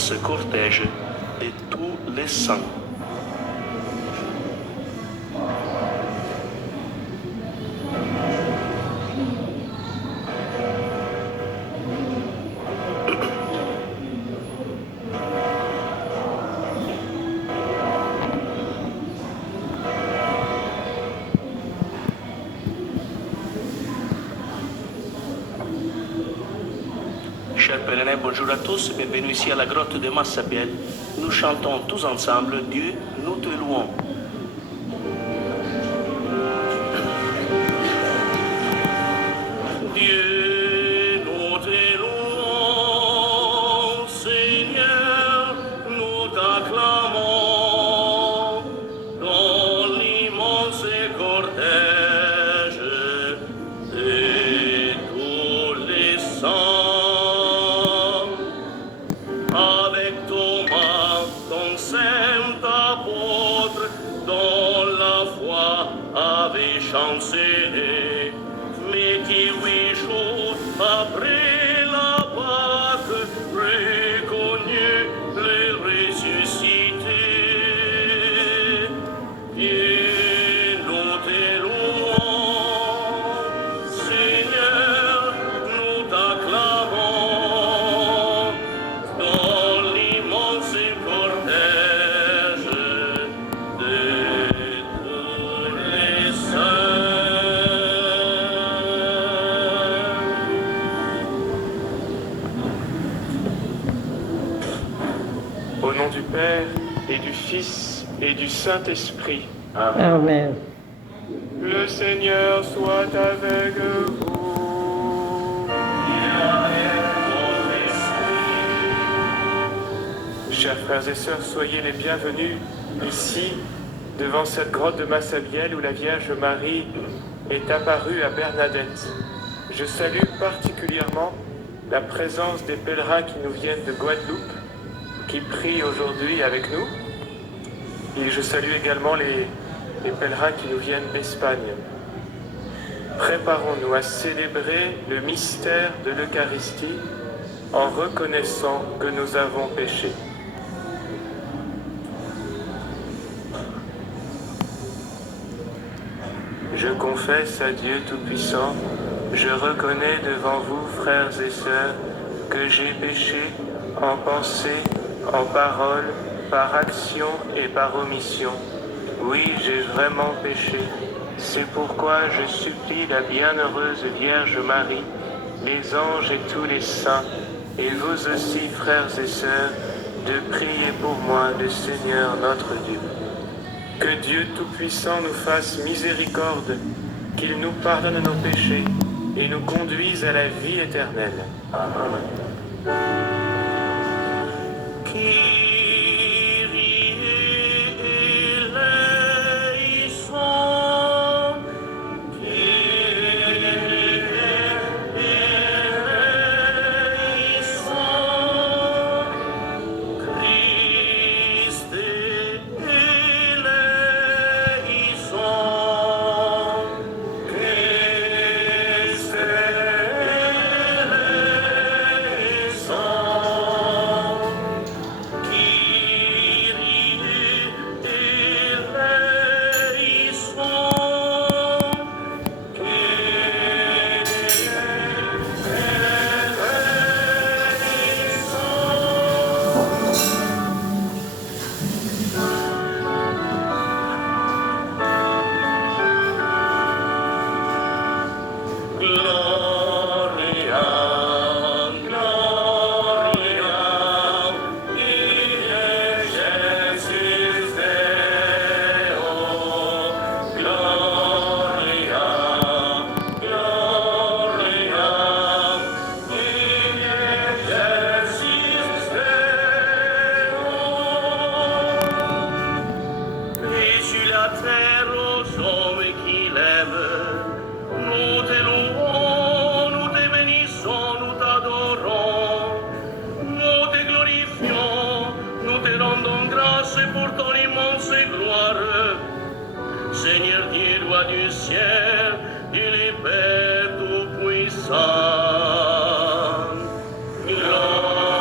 l'immense cortège de tous les saints. Chers pèlerins, bonjour à tous, bienvenue ici à la grotte de Massabielle. Nous chantons tous ensemble Dieu, nous te louons. Dieu, nous te louons, Seigneur, nous t'acclamons dans l'immense cortège de tous les saints. Avec Thomas, ton saint apôtre, dont la foi avait chancelé, mais qui 8 jours après la Pâque reconnut le ressuscité. Dieu, nous te louons, Seigneur, nous t'acclamons dans l'immense cortège de tous les saints. Au nom du Père et du Fils et du Saint-Esprit. Amen. Le Seigneur soit avec vous. Chers frères et sœurs, soyez les bienvenus ici, devant cette grotte de Massabielle où la Vierge Marie est apparue à Bernadette. Je salue particulièrement la présence des pèlerins qui nous viennent de Guadeloupe, qui prient aujourd'hui avec nous. Et je salue également les pèlerins qui nous viennent d'Espagne. Préparons-nous à célébrer le mystère de l'Eucharistie en reconnaissant que nous avons péché. Je confesse à Dieu Tout-Puissant, je reconnais devant vous, frères et sœurs, que j'ai péché en pensée, en parole, par action et par omission. Oui, j'ai vraiment péché. C'est pourquoi je supplie la bienheureuse Vierge Marie, les anges et tous les saints, et vous aussi, frères et sœurs, de prier pour moi le Seigneur notre Dieu. Que Dieu Tout-Puissant nous fasse miséricorde, qu'il nous pardonne nos péchés et nous conduise à la vie éternelle. Amen. du ciel, il est Père tout-puissant. Gloria.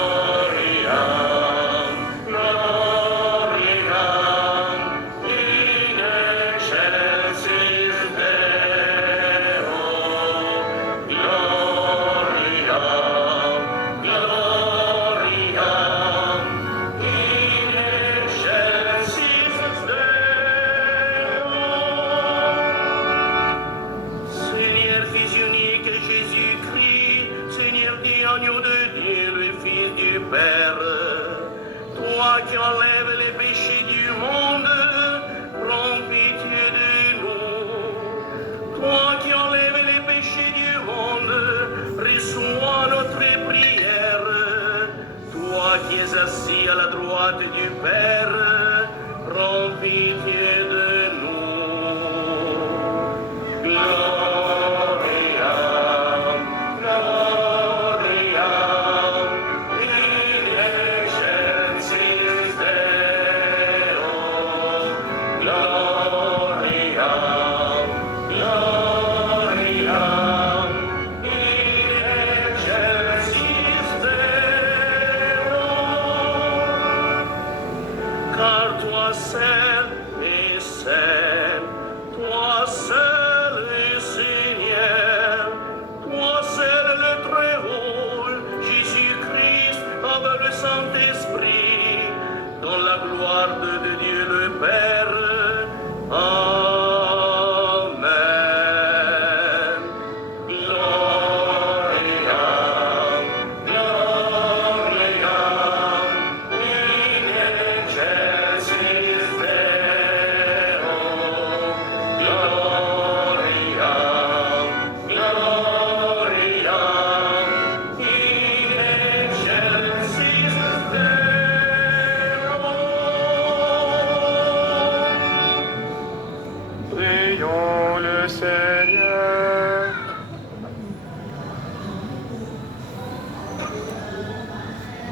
Seigneur.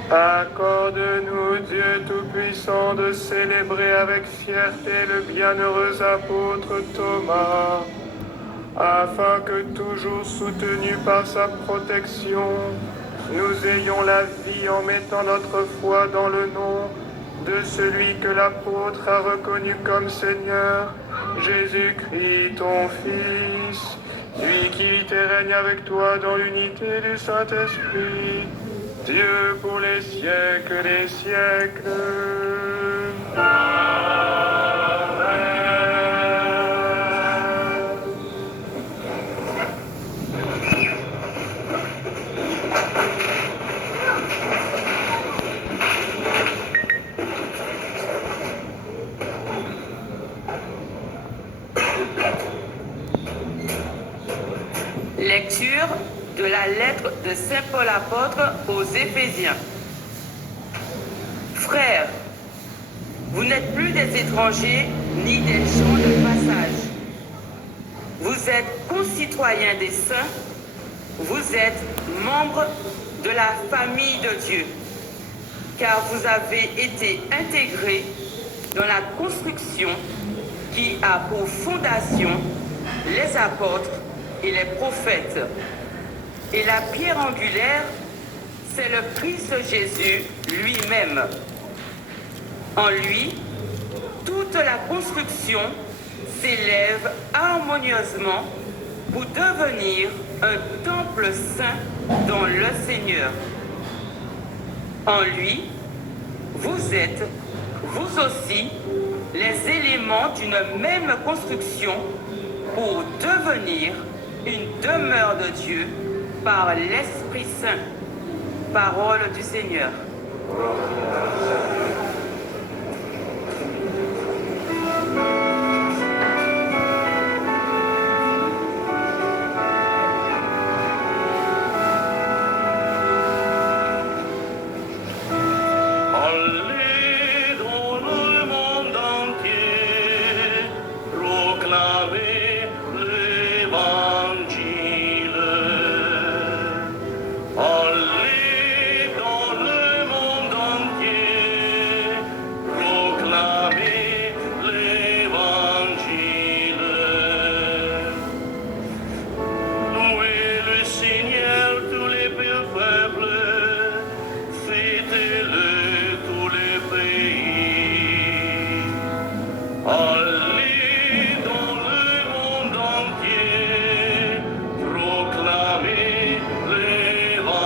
Accorde-nous, Dieu Tout-Puissant, de célébrer avec fierté le bienheureux apôtre Thomas, afin que, toujours soutenus par sa protection, nous ayons la vie en mettant notre foi dans le nom de celui que l'apôtre a reconnu comme Seigneur, Jésus-Christ, ton Fils, lui qui vit et règne avec toi dans l'unité du Saint-Esprit, Dieu pour les siècles des siècles. Lecture de la lettre de Saint Paul apôtre aux Éphésiens. Frères, vous n'êtes plus des étrangers ni des gens de passage. Vous êtes concitoyens des saints, vous êtes membres de la famille de Dieu, car vous avez été intégrés dans la construction qui a pour fondation les apôtres et les prophètes. Et la pierre angulaire, c'est le Christ Jésus lui-même. En lui, toute la construction s'élève harmonieusement pour devenir un temple saint dans le Seigneur. En lui, vous êtes, vous aussi, les éléments d'une même construction pour devenir une demeure de Dieu par l'Esprit Saint. Parole du Seigneur. Allez dans le monde entier, proclamez l'Évangile. Allez dans le monde entier, proclamez l'Évangile. Louez le Seigneur tous les peuples, fêtez-le tous les pays. Allez dans le monde entier, proclamez l'Évangile.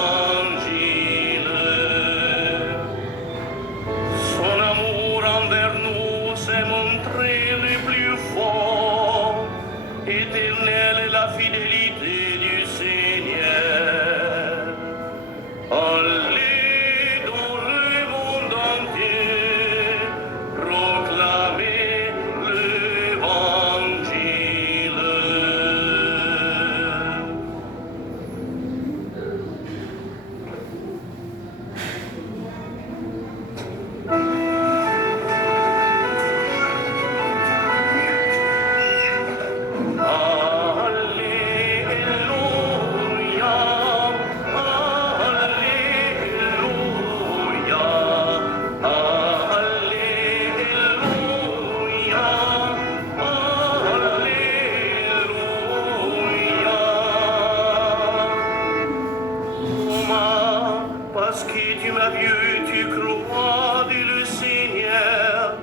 Son amour envers nous s'est montré le plus fort, éternelle est la fidélité du Seigneur. Allez dans le monde entier, proclamez l'Évangile. Alléluia, Alléluia, Alléluia, Alléluia. Thomas, parce que tu m'as vu, tu crois, dit le Seigneur.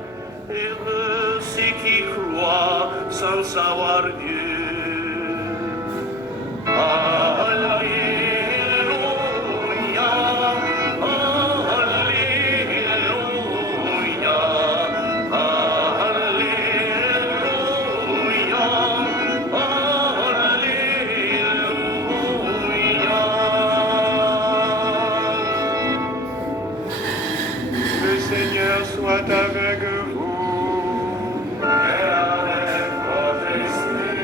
Heureux ceux qui croient sans savoir Dieu. Alléluia, Alléluia, Alléluia. Le Seigneur soit avec vous. Et avec votre esprit.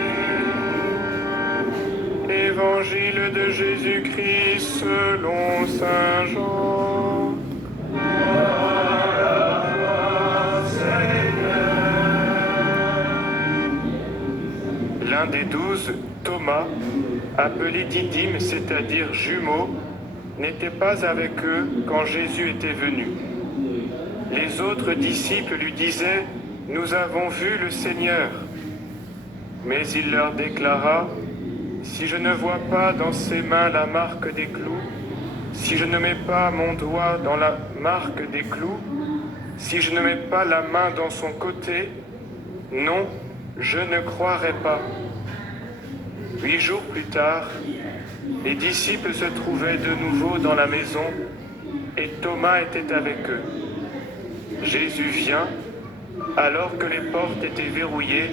Évangile de Jésus-Christ selon Saint Jean. L'un des 12, Thomas, appelé Didyme, c'est-à-dire jumeau, n'était pas avec eux quand Jésus était venu. Les autres disciples lui disaient « Nous avons vu le Seigneur ». Mais il leur déclara « Si je ne vois pas dans ses mains la marque des clous, si je ne mets pas mon doigt dans la marque des clous, si je ne mets pas la main dans son côté, non, je ne croirai pas. » 8 jours plus tard, les disciples se trouvaient de nouveau dans la maison et Thomas était avec eux. Jésus vient alors que les portes étaient verrouillées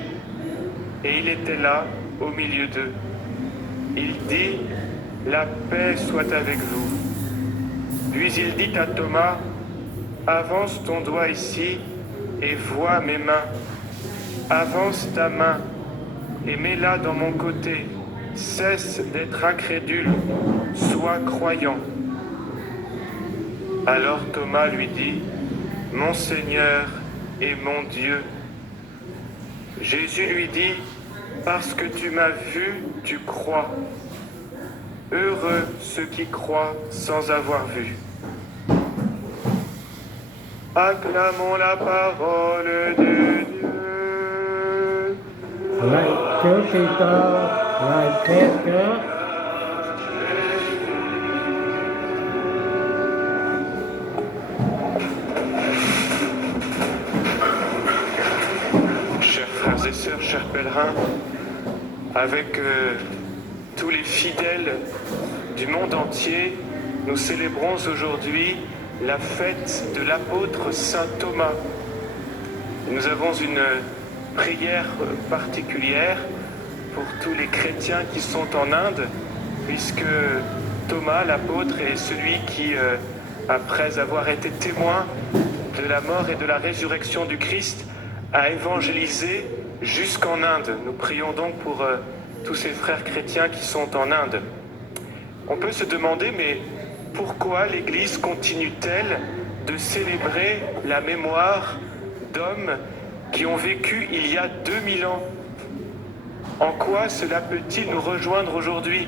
et il était là au milieu d'eux. Il dit « La paix soit avec vous ». Puis il dit à Thomas « Avance ton doigt ici et vois mes mains. Avance ta main et mets-la dans mon côté. Cesse d'être incrédule, sois croyant. » Alors Thomas lui dit « Mon Seigneur et mon Dieu. » Jésus lui dit « Parce que tu m'as vu, tu crois. Heureux ceux qui croient sans avoir vu. » Acclamons la parole de Dieu. Lạy Chúa Kitô, lời kêu Chúa. Chers frères et sœurs, chers pèlerins, avec tous les fidèles du monde entier, nous célébrons aujourd'hui la fête de l'apôtre Saint Thomas. Nous avons une prière particulière pour tous les chrétiens qui sont en Inde, puisque Thomas, l'apôtre, est celui qui, après avoir été témoin de la mort et de la résurrection du Christ, a évangélisé jusqu'en Inde. Nous prions donc pour tous ces frères chrétiens qui sont en Inde. On peut se demander, mais pourquoi l'Église continue-t-elle de célébrer la mémoire d'hommes qui ont vécu il y a 2000 ans? En quoi cela peut-il nous rejoindre aujourd'hui?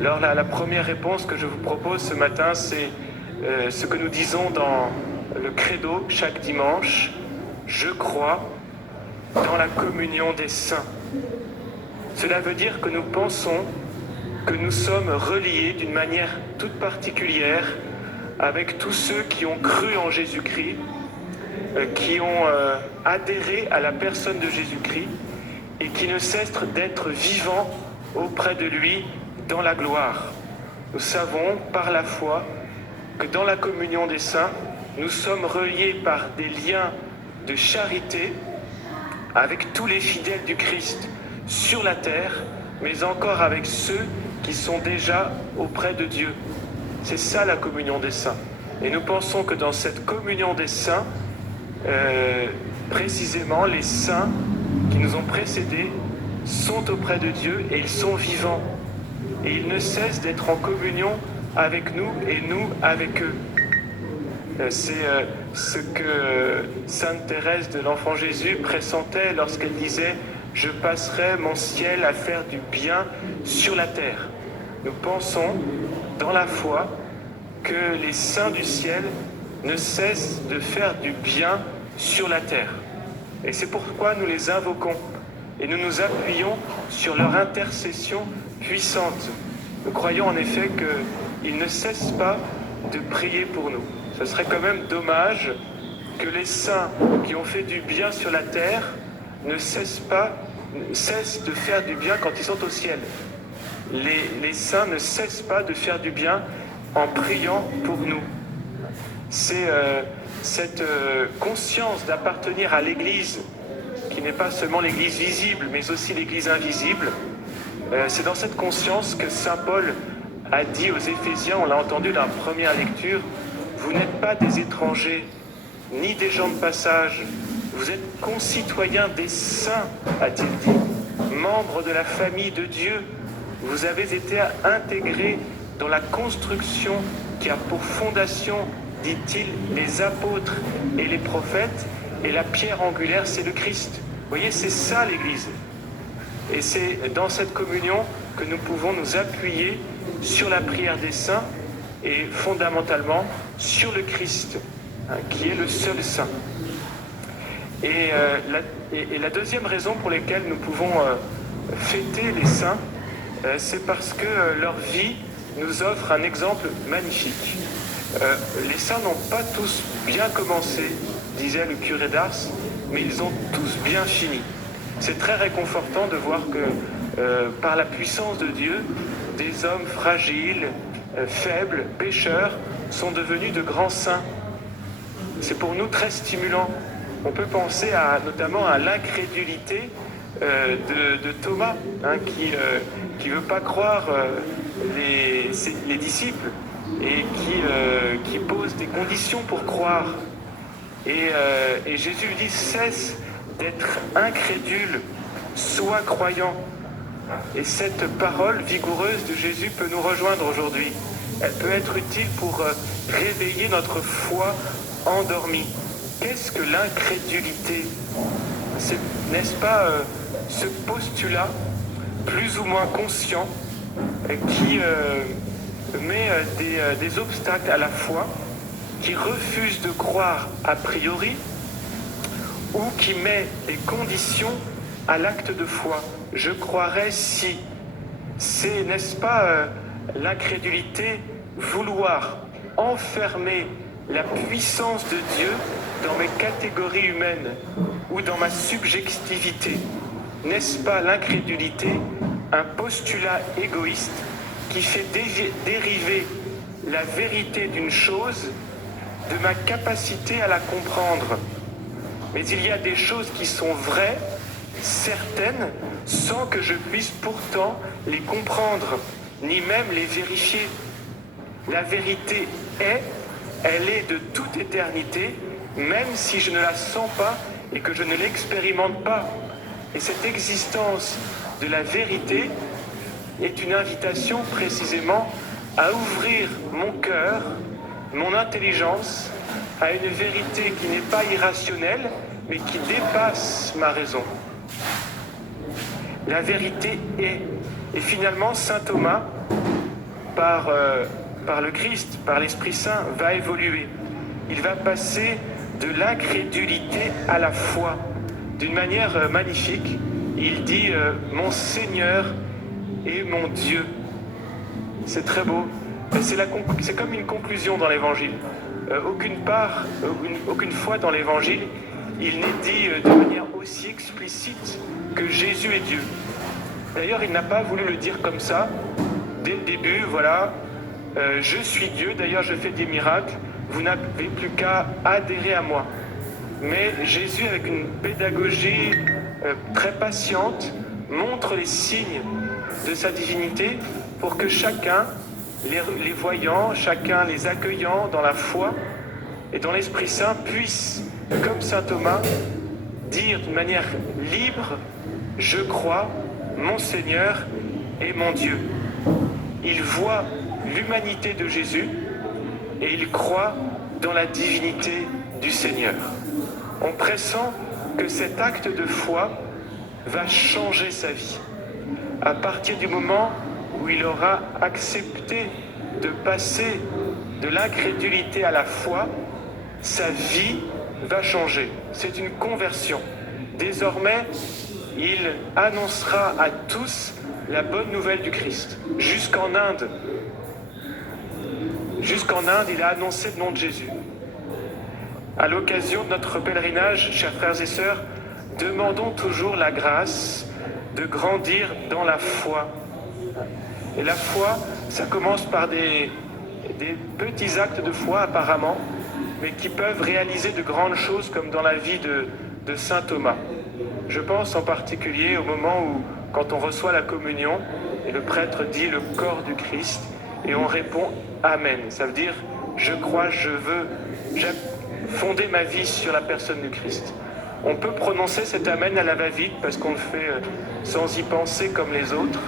Alors la première réponse que je vous propose ce matin, c'est ce que nous disons dans le credo chaque dimanche: je crois dans la communion des saints. Cela veut dire que nous pensons que nous sommes reliés d'une manière toute particulière avec tous ceux qui ont cru en Jésus-Christ, qui ont adhéré à la personne de Jésus-Christ et qui ne cessent d'être vivants auprès de lui dans la gloire. Nous savons par la foi que dans la communion des saints, nous sommes reliés par des liens de charité avec tous les fidèles du Christ sur la terre, mais encore avec ceux qui sont déjà auprès de Dieu. C'est ça la communion des saints. Et nous pensons que dans cette communion des saints, précisément les saints qui nous ont précédés sont auprès de Dieu et ils sont vivants. Et ils ne cessent d'être en communion avec nous et nous avec eux. C'est ce que Sainte Thérèse de l'Enfant Jésus pressentait lorsqu'elle disait « Je passerai mon ciel à faire du bien sur la terre ». Nous pensons dans la foi que les saints du ciel ne cessent de faire du bien sur la terre. Et c'est pourquoi nous les invoquons et nous nous appuyons sur leur intercession puissante. Nous croyons en effet qu'ils ne cessent pas de prier pour nous. Ce serait quand même dommage que les saints qui ont fait du bien sur la terre ne cessent de faire du bien quand ils sont au ciel. Les saints ne cessent pas de faire du bien en priant pour nous. C'est cette conscience d'appartenir à l'Église, qui n'est pas seulement l'Église visible, mais aussi l'Église invisible. C'est dans cette conscience que saint Paul a dit aux Éphésiens, on l'a entendu dans la première lecture, « Vous n'êtes pas des étrangers, ni des gens de passage, vous êtes concitoyens des saints, a-t-il dit, membres de la famille de Dieu. Vous avez été intégrés dans la construction qui a pour fondation, dit-il, les apôtres et les prophètes, et la pierre angulaire, c'est le Christ. » voyez, c'est ça l'Église. Et c'est dans cette communion que nous pouvons nous appuyer sur la prière des saints et fondamentalement sur le Christ, qui est le seul saint. Et la deuxième raison pour laquelle nous pouvons fêter les saints, c'est parce que leur vie nous offre un exemple magnifique. Les saints n'ont pas tous bien commencé, disait le curé d'Ars, mais ils ont tous bien fini. C'est très réconfortant de voir que par la puissance de Dieu, des hommes fragiles, faibles, pécheurs, sont devenus de grands saints. C'est pour nous très stimulant. On peut penser notamment à l'incrédulité de Thomas, qui ne veut pas croire les disciples et qui pose des conditions pour croire. Et Jésus lui dit, cesse d'être incrédule, sois croyant. Et cette parole vigoureuse de Jésus peut nous rejoindre aujourd'hui. Elle peut être utile pour réveiller notre foi endormie. Qu'est-ce que l'incrédulité? N'est-ce pas ce postulat, plus ou moins conscient, qui met des obstacles à la foi, qui refuse de croire a priori, ou qui met des conditions à l'acte de foi. Je croirais si. C'est, n'est-ce pas, l'incrédulité, vouloir enfermer la puissance de Dieu dans mes catégories humaines ou dans ma subjectivité? N'est-ce pas l'incrédulité, un postulat égoïste qui fait dériver la vérité d'une chose de ma capacité à la comprendre? Mais il y a des choses qui sont vraies, certaines, sans que je puisse pourtant les comprendre, ni même les vérifier. La vérité elle est de toute éternité, même si je ne la sens pas et que je ne l'expérimente pas. Et cette existence de la vérité est une invitation précisément à ouvrir mon cœur, mon intelligence, à une vérité qui n'est pas irrationnelle, mais qui dépasse ma raison. La vérité est. Et finalement, saint Thomas, par le Christ, par l'Esprit Saint, va évoluer. Il va passer de l'incrédulité à la foi, d'une manière magnifique. Il dit « Mon Seigneur et mon Dieu ». C'est très beau. C'est comme une conclusion dans l'Évangile. Aucune fois dans l'Évangile, il n'est dit de manière aussi explicite que Jésus est Dieu. D'ailleurs, il n'a pas voulu le dire comme ça. Dès le début, voilà, je suis Dieu, d'ailleurs je fais des miracles, vous n'avez plus qu'à adhérer à moi. Mais Jésus, avec une pédagogie très patiente, montre les signes de sa divinité pour que chacun, les voyant, chacun les accueillant dans la foi et dans l'Esprit Saint, puisse, comme saint Thomas, dire d'une manière libre, je crois, mon Seigneur et mon Dieu. Il voit l'humanité de Jésus et il croit dans la divinité du Seigneur. On pressent que cet acte de foi va changer sa vie. À partir du moment où il aura accepté de passer de l'incrédulité à la foi, sa vie va changer. C'est une conversion. Désormais, il annoncera à tous la bonne nouvelle du Christ. Jusqu'en Inde, il a annoncé le nom de Jésus. À l'occasion de notre pèlerinage, chers frères et sœurs, demandons toujours la grâce de grandir dans la foi. Et la foi, ça commence par des petits actes de foi apparemment, mais qui peuvent réaliser de grandes choses comme dans la vie de saint Thomas. Je pense en particulier au moment où, quand on reçoit la communion, et le prêtre dit le corps du Christ, et on répond Amen. Ça veut dire, je crois, je veux fonder ma vie sur la personne du Christ. On peut prononcer cet Amen à la va-vite parce qu'on le fait sans y penser comme les autres,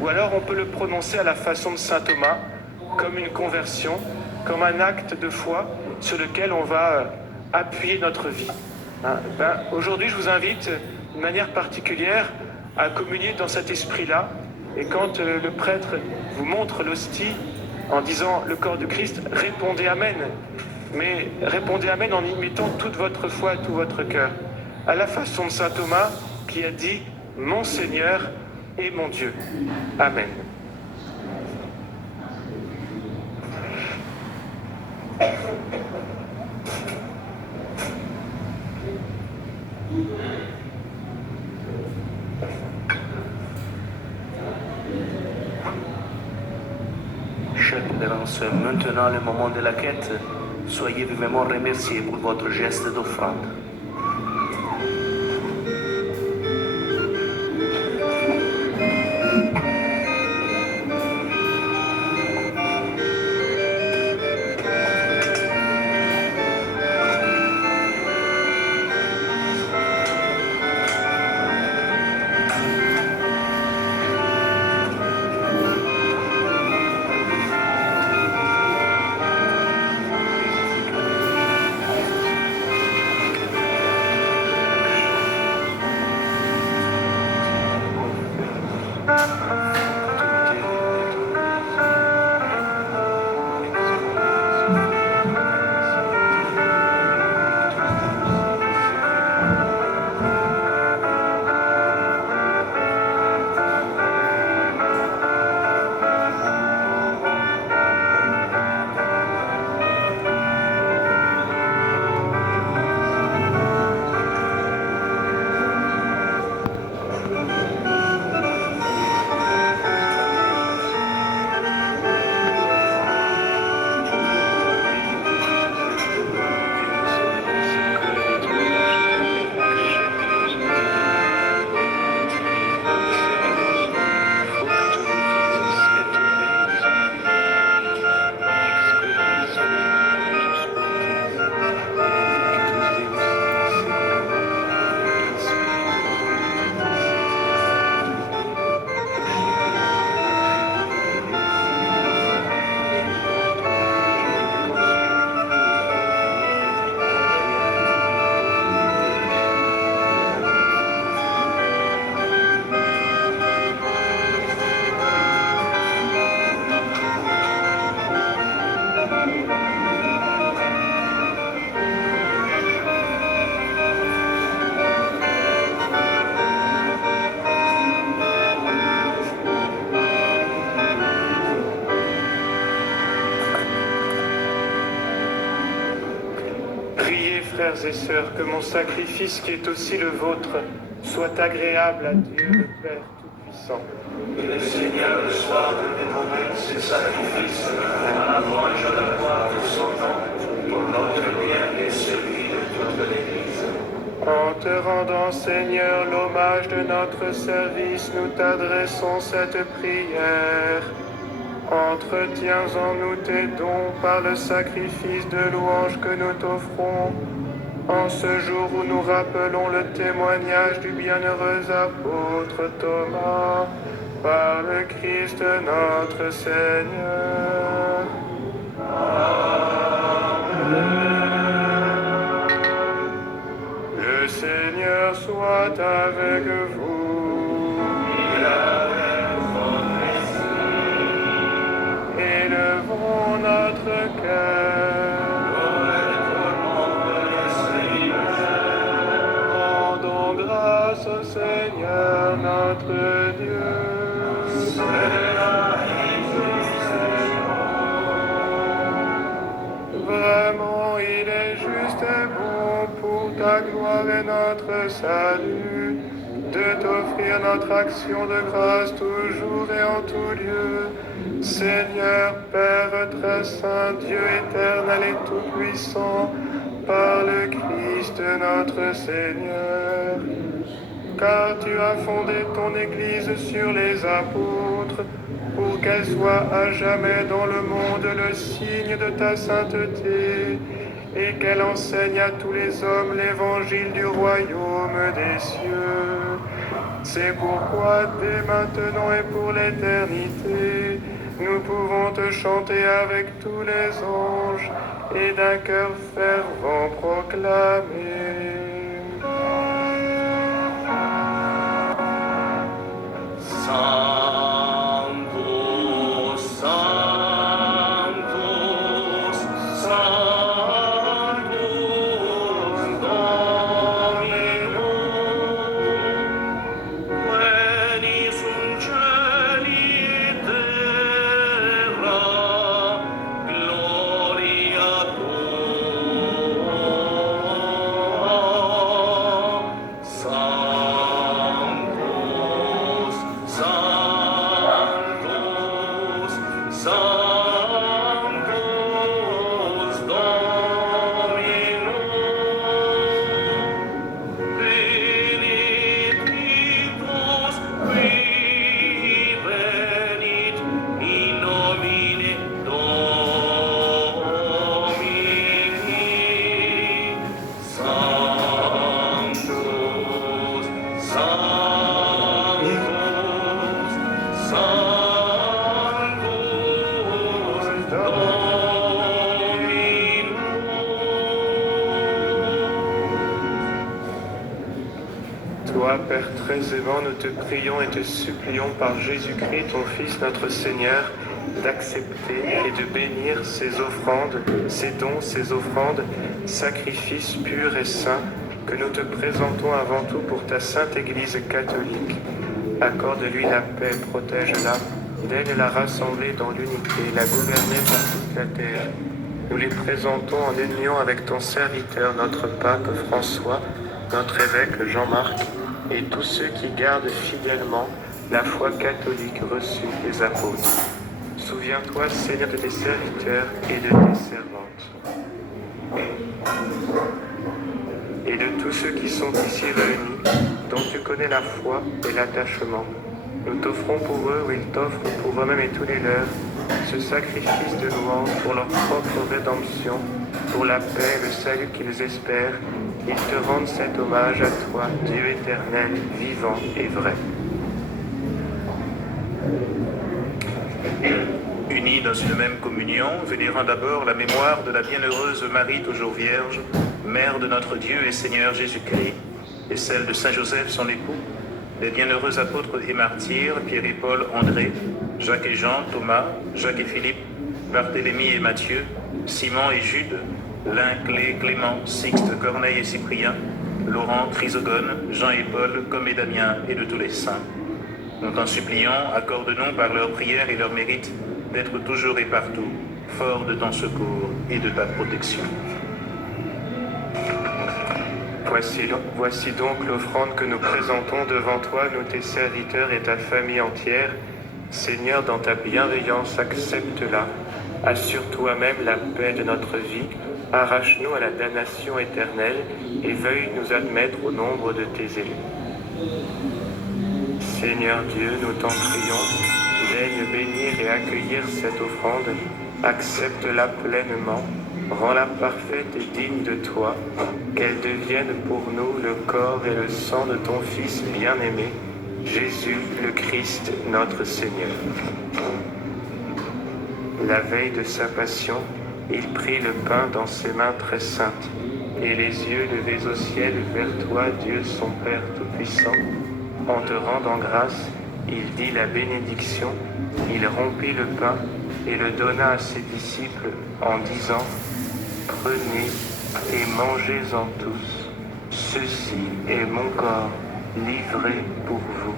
ou alors on peut le prononcer à la façon de saint Thomas, comme une conversion, comme un acte de foi sur lequel on va appuyer notre vie. Aujourd'hui, je vous invite d'une manière particulière à communier dans cet esprit-là. Et quand le prêtre vous montre l'hostie en disant le corps du Christ, répondez Amen. Mais répondez Amen en y mettant toute votre foi et tout votre cœur. À la façon de saint Thomas qui a dit mon Seigneur et mon Dieu. Amen. Chers pèlerins, c'est maintenant le moment de la quête. Soyez vivement remerciés pour votre geste d'offrande. Frères et sœurs, que mon sacrifice qui est aussi le vôtre soit agréable à Dieu le Père Tout-Puissant. Que le Seigneur reçoive de nous ce sacrifice à la louange de la gloire de son nom, pour notre bien et celui de toute l'Église. En te rendant, Seigneur, l'hommage de notre service, nous t'adressons cette prière. Entretiens en nous tes dons par le sacrifice de louange que nous t'offrons, en ce jour où nous rappelons le témoignage du bienheureux apôtre Thomas, par le Christ notre Seigneur. Amen. Le Seigneur soit avec vous. Élevons notre cœur. Rendons grâce au Seigneur notre Dieu. Vraiment, il est juste et bon pour ta gloire et notre salut de t'offrir notre action de grâce toujours et en tout lieu. Seigneur, Père très saint, Dieu éternel et tout-puissant, par le Christ notre Seigneur. Car tu as fondé ton Église sur les apôtres, pour qu'elle soit à jamais dans le monde le signe de ta sainteté, et qu'elle enseigne à tous les hommes l'évangile du royaume des cieux. C'est pourquoi, dès maintenant et pour l'éternité, nous pouvons te chanter avec tous les anges et d'un cœur fervent proclamer. Toi, Père très aimant, nous te prions et te supplions par Jésus-Christ, ton Fils, notre Seigneur, d'accepter et de bénir ces offrandes, ces dons, ces offrandes, sacrifices purs et saints que nous te présentons avant tout pour ta sainte Église catholique. Accorde-lui la paix, protège-la, d'aide la rassembler dans l'unité, la gouverner par toute la terre. Nous les présentons en union avec ton serviteur, notre pape François, notre évêque Jean-Marc, et tous ceux qui gardent fidèlement la foi catholique reçue des apôtres. Souviens-toi, Seigneur, de tes serviteurs et de tes servantes. Et de tous ceux qui sont ici réunis, dont tu connais la foi et l'attachement. Nous t'offrons pour eux, ou ils t'offrent pour eux-mêmes et tous les leurs, ce sacrifice de louange pour leur propre rédemption, pour la paix et le salut qu'ils espèrent. Ils te rendent cet hommage à toi, Dieu éternel, vivant et vrai. Unis dans une même communion, vénérant d'abord la mémoire de la bienheureuse Marie, toujours vierge, Mère de notre Dieu et Seigneur Jésus-Christ, et celle de Saint Joseph, son époux, des bienheureux apôtres et martyrs, Pierre et Paul, André, Jacques et Jean, Thomas, Jacques et Philippe, Barthélemy et Matthieu, Simon et Jude, Lin, Clément, Sixte, Corneille et Cyprien, Laurent, Chrysogone, Jean et Paul, comme et Damien et de tous les saints. Nous t'en supplions, accorde-nous par leurs prières et leurs mérites d'être toujours et partout forts de ton secours et de ta protection. Voici donc l'offrande que nous présentons devant toi, nous tes serviteurs et ta famille entière. Seigneur, dans ta bienveillance, accepte-la. Assure toi-même la paix de notre vie. Arrache-nous à la damnation éternelle et veuille nous admettre au nombre de tes élus. Seigneur Dieu, nous t'en prions, daigne bénir et accueillir cette offrande. Accepte-la pleinement. Rends-la parfaite et digne de toi, qu'elle devienne pour nous le corps et le sang de ton Fils bien-aimé, Jésus le Christ, notre Seigneur. La veille de sa passion, il prit le pain dans ses mains très saintes, et les yeux levés au ciel vers toi, Dieu son Père Tout-Puissant, en te rendant grâce, il dit la bénédiction, il rompit le pain et le donna à ses disciples en disant: Prenez et mangez-en tous. Ceci est mon corps livré pour vous.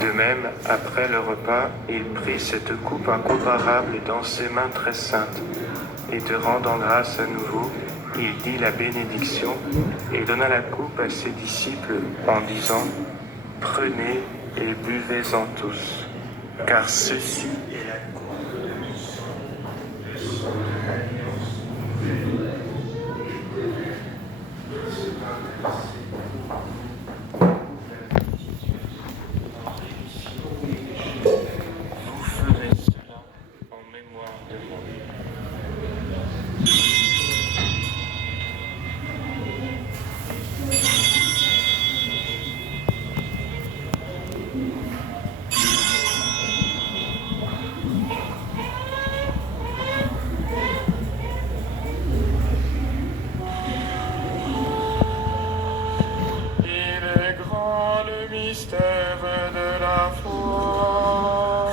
De même, après le repas, il prit cette coupe incomparable dans ses mains très saintes, et te rendant grâce à nouveau, il dit la bénédiction, et donna la coupe à ses disciples en disant: Prenez et buvez-en tous, car ceci est la coupe de mon sang, le sang de l'alliance. Vous ferez cela en mémoire de moi. Il est grand le mystère de la foi.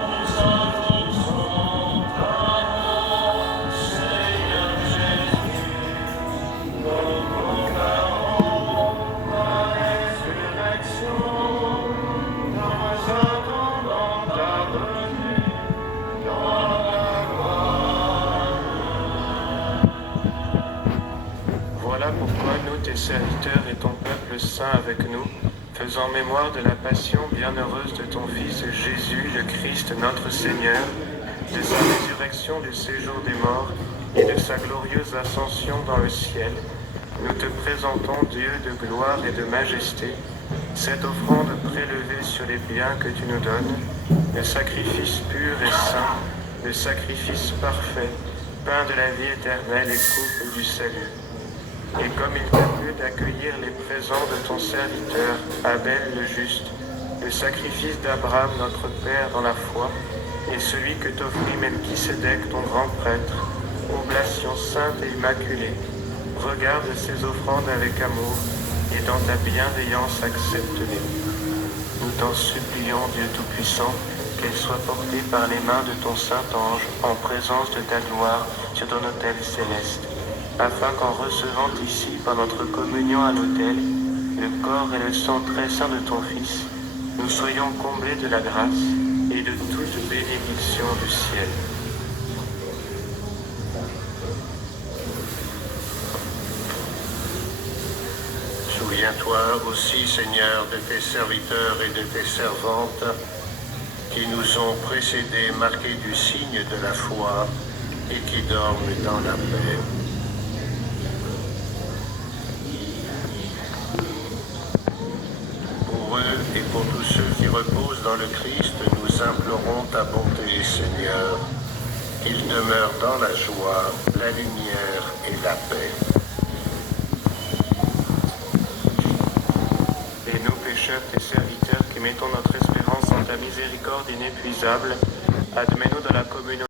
Nous annonçons ta mort, Seigneur Jésus. Nous proclamons ta résurrection. Nous attendons ta venue dans la gloire. Voilà pourquoi nous, tes serviteurs et ton peuple saint avec nous, faisant mémoire de la passion bienheureuse de ton Fils Jésus, le Christ, notre Seigneur, de sa résurrection du séjour des morts et de sa glorieuse ascension dans le ciel, nous te présentons, Dieu de gloire et de majesté, cette offrande prélevée sur les biens que tu nous donnes, le sacrifice pur et saint, le sacrifice parfait, pain de la vie éternelle et coupe du salut. Et comme il t'a plu d'accueillir les présents de ton serviteur, Abel le juste, le sacrifice d'Abraham notre Père dans la foi, et celui que t'offrit Melchisédek ton grand prêtre, oblation sainte et immaculée, regarde ces offrandes avec amour, et dans ta bienveillance accepte-les. Nous t'en supplions, Dieu Tout-Puissant, qu'elles soient portées par les mains de ton Saint-Ange en présence de ta gloire sur ton autel céleste, afin qu'en recevant ici par notre communion à l'autel le corps et le sang très saint de ton Fils, nous soyons comblés de la grâce et de toute bénédiction du ciel. Souviens-toi aussi, Seigneur, de tes serviteurs et de tes servantes qui nous ont précédés, marqués du signe de la foi et qui dorment dans la paix. Pour eux et pour tous ceux qui reposent dans le Christ, nous implorons ta bonté, Seigneur, qu'ils demeurent dans la joie, la lumière et la paix. Et nous, pécheurs, tes serviteurs, qui mettons notre espérance en ta miséricorde inépuisable, admets-nous dans la communion